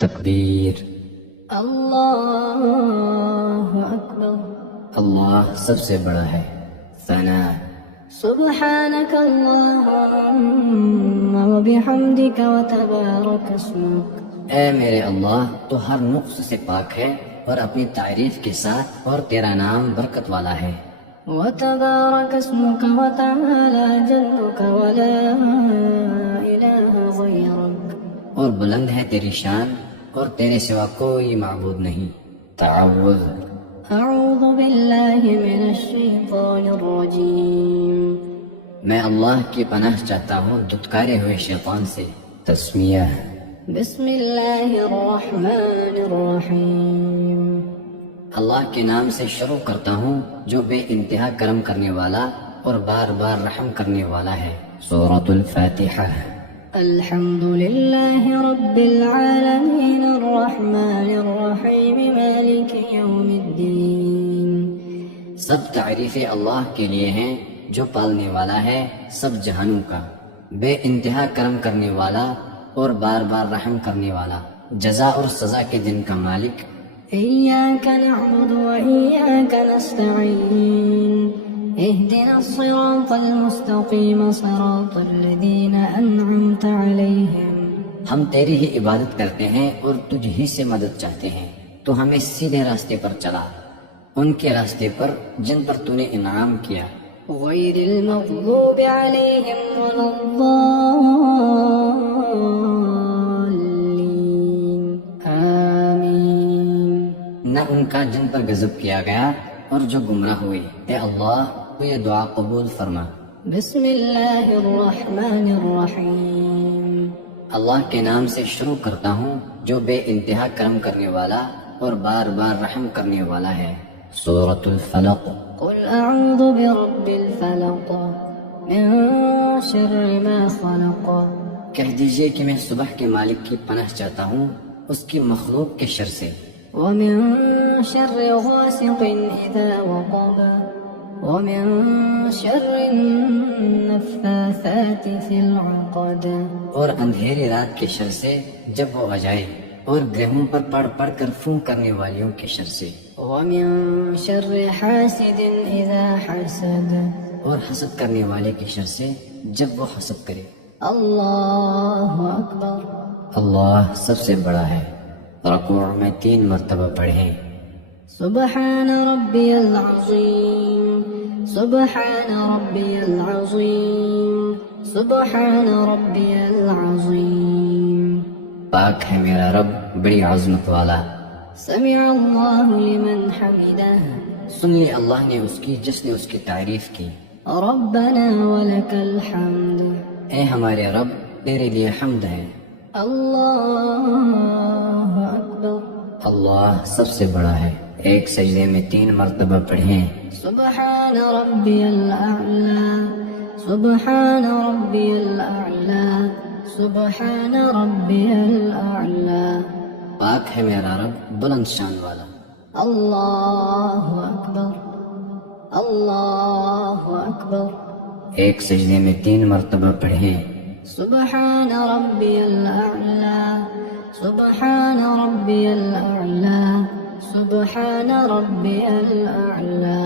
تکبیر، اللہ اکبر، اللہ سب سے بڑا ہے۔ ثناء، سبحانك اللهم وبحمدك وتبارك اسمك، اے میرے اللہ تو ہر نقص سے پاک ہے اور اپنی تعریف کے ساتھ، اور تیرا نام برکت والا ہے۔ وتبارك اسمك وتعالى جدك ولا إله غيرك، اور بلند ہے تیری شان اور تیرے سوا کوئی معبود نہیں۔ تعوذ، أعوذ بالله من الشيطان الرجيم، میں اللہ کی پناہ چاہتا ہوں دھتکارے ہوئے شیطان سے۔ تسمیہ، بسم الله الرحمن الرحيم، اللہ کے نام سے شروع کرتا ہوں جو بے انتہا کرم کرنے والا اور بار بار رحم کرنے والا ہے۔ سورۃ الفاتحہ۔ الحمد لله رب العالمين الرحمن الرحيم مالك يوم الدين، سب تعریفیں اللہ کے لیے ہیں جو پالنے والا ہے سب جہانوں کا، بے انتہا کرم کرنے والا اور بار بار رحم کرنے والا، جزا اور سزا کے دن کا مالک۔ إياك نعبد وإياك نستعين، اهدنا الصراط المستقيم صراط الذين أنعمت عليهم، ہم تیری ہی عبادت کرتے ہیں اور تجھ ہی سے مدد چاہتے ہیں، تو ہمیں سیدھے راستے پر چلا، ان کے راستے پر جن پر تو نے انعام کیا۔ غير المغضوب عليهم ولا الضالين، آمين۔ نہ ان کا جن پر غضب کیا گیا اور جو گمراہ ہوئے۔ اے اللہ تو یہ دعا قبول فرما۔ بسم الله الرحمن الرحيم، اللہ کے نام سے شروع کرتا ہوں جو بے انتہا کرم کرنے والا اور بار بار رحم کرنے والا ہے۔ سورۃ الفلق۔ قل أعوذ برب الفلق من شر ما خلق، کہہ دیجئے کہ میں صبح کے مالک کی پناہ چاہتا ہوں اس کی مخلوق کے شر سے، ومن شر غاسق إذا وقب، ومن شر النفاثات في العقد، اور اندھیری رات کے شر سے جب وہ آ جائے، اور گرہوں پر پڑھ پڑھ کر فون کرنے والیوں کے شر سے، ومن شر حاسد إذا حسد، اور حسد کرنے والے کے شر سے جب وہ حسد کرے۔ اللہ اکبر، اللہ سب سے بڑا ہے۔ رکوع میں 3 مرتبہ پڑھیں۔ سبحان ربي العظيم، سبحان ربي العظيم، سبحان ربي العظيم، پاک ہے میرا رب بڑی عظمت والا۔ سمع الله لمن حمده، سن لی اللہ نے اس کی جس نے اس کی تعریف کی۔ ربنا ولك الحمد، اے ہمارے رب تیرے لیے حمد ہے۔ اللہ اکبر، اللہ سب سے بڑا ہے۔ ایک سجدے میں 3 مرتبہ پڑھیں۔ سبحان ربي الأعلى، سبحان ربي الأعلى، سبحان ربي الأعلى، پاک ہے میرا رب بلند شان والا۔ اللہ اکبر، اللہ اکبر، ایک سجدے میں 3 مرتبہ پڑھیں۔ سبحان ربي الأعلى، سبحان ربي الأعلى، سبحان ربي الأعلى،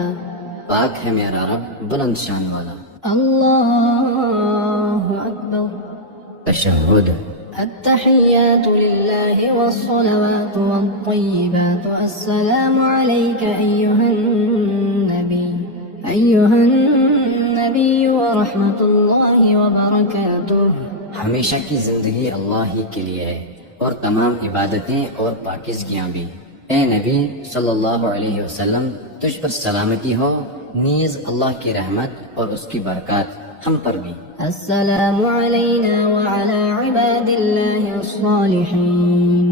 پاک ہے میرا رب بلند شان والا۔ اللہ اکبر، تشہد۔ التحيات لله والصلوات والطيبات، السلام عليك أيها النبي ورحمة الله وبركاته، ہمیشہ کی زندگی اللہ ہی کے لیے ہے اور تمام عبادتیں اور پاکیزگیاں بھی۔ اے نبی صلی اللہ علیہ وسلم تجھ پر سلامتی ہو، نیز اللہ کی رحمت اور اس کی برکات ہم پر بھی۔ السلام علينا وعلى عباد الله الصالحين،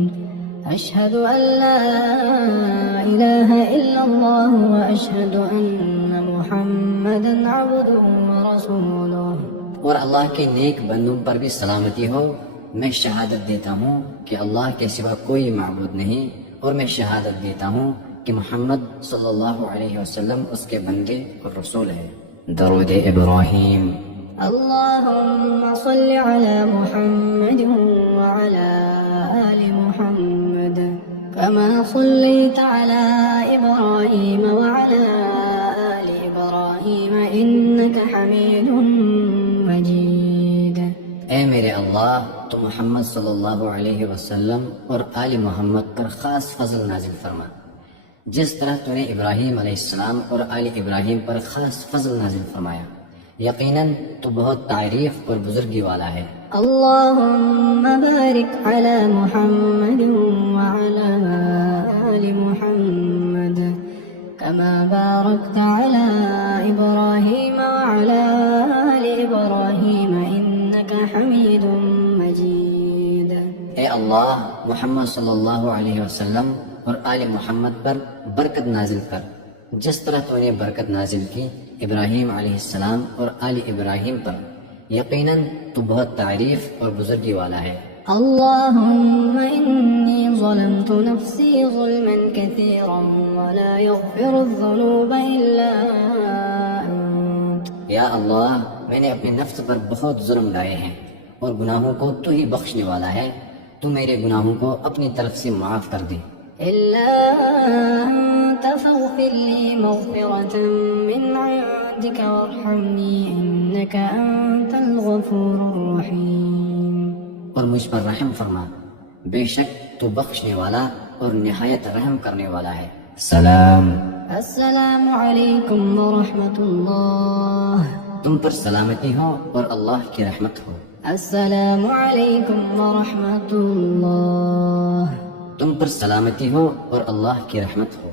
أشهد أن لا إله إلا الله وأشهد أن محمدا عبده ورسوله، اور اللہ کے نیک بندوں پر بھی سلامتی ہو، میں شہادت دیتا ہوں کہ اللہ کے سوا کوئی معبود نہیں، اور میں شہادت دیتا ہوں کہ محمد صلی اللہ علیہ وسلم اس کے بندے اور رسول ہے۔ درود ابراہیم۔ اللهم صل على محمد وعلى آل محمد كما صليت على إبراهيم وعلى آل إبراهيم إنك حميد مجيد. اے میرے اللہ تو محمد صلی اللہ علیہ وسلم اور آل محمد پر خاص فضل نازل فرما، جس طرح تو نے ابراہیم علیہ السلام اور آل ابراہیم پر خاص فضل نازل فرمایا، یقیناً تو بہت تعریف اور بزرگی والا ہے۔ اللهم بارك على محمد وعلى آل محمد كما باركت على إبراهيم وعلى آل إبراهيم إنك حميد مجيد۔ اے اللہ محمد صلی اللہ علیہ وسلم اور آل محمد پر برکت نازل کر، جس طرح تو نے برکت نازل کی ابراہیم علیہ السلام اور آل ابراہیم پر، یقیناً تو بہت تعریف اور بزرگی والا ہے۔ اللهم إني ظلمت نفسي ظلما كثيرا ولا يغفر الذنوب إلا أنت۔ یا اللہ میں نے اپنے نفس پر بہت ظلم ڈائے ہیں اور گناہوں کو تو ہی بخشنے والا ہے، تو میرے گناہوں کو اپنی طرف سے معاف کر دے۔ إلا أنت فاغفر لي مغفرة من عندك وارحمني إنك أنت الغفور الرحيم۔ اور مجھ پر رحم فرما، بے شک تو بخشنے والا اور نہایت رحم کرنے والا ہے۔ سلام۔ السلام عليكم ورحمة الله۔ تم پر سلامتی ہو اور اللہ کی رحمت ہو۔ السلام عليكم ورحمة الله۔ تم پر سلامتی ہو اور اللہ کی رحمت ہو۔